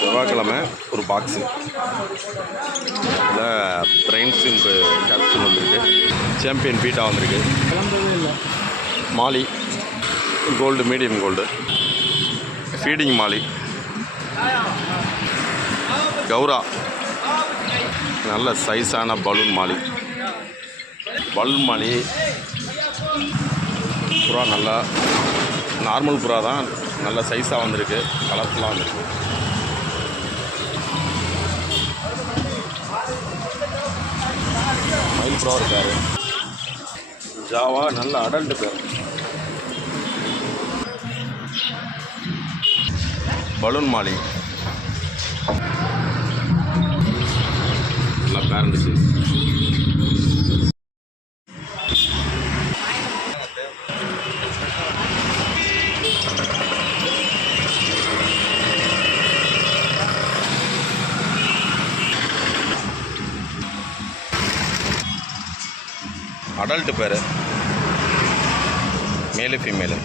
செவ்வாய்க்கிழமை ஒரு பாக்ஸு இதில் பிரெயின்ஸுக்கு கேப்சூல் வந்திருக்கு. சாம்பியன் பீட்டா வந்திருக்கு. மாலி கோல்டு, மீடியம் கோல்டு, ஃபீடிங் மாலி, கௌரா நல்ல சைஸான பலூன் மாலி. பலூன் மாலி புறா நல்லா நார்மல் புறா தான், நல்ல சைஸாக வந்திருக்கு, கலர்ஃபுல்லாக வந்திருக்கு. மயில் புறா இருக்காரு. ஜாவா நல்ல அடல்ட் பேர். பலூன் மாலி நல்லா பேரண்ட்ஸு. அடல்ட் பேர், மேலு ஃபீமேலு.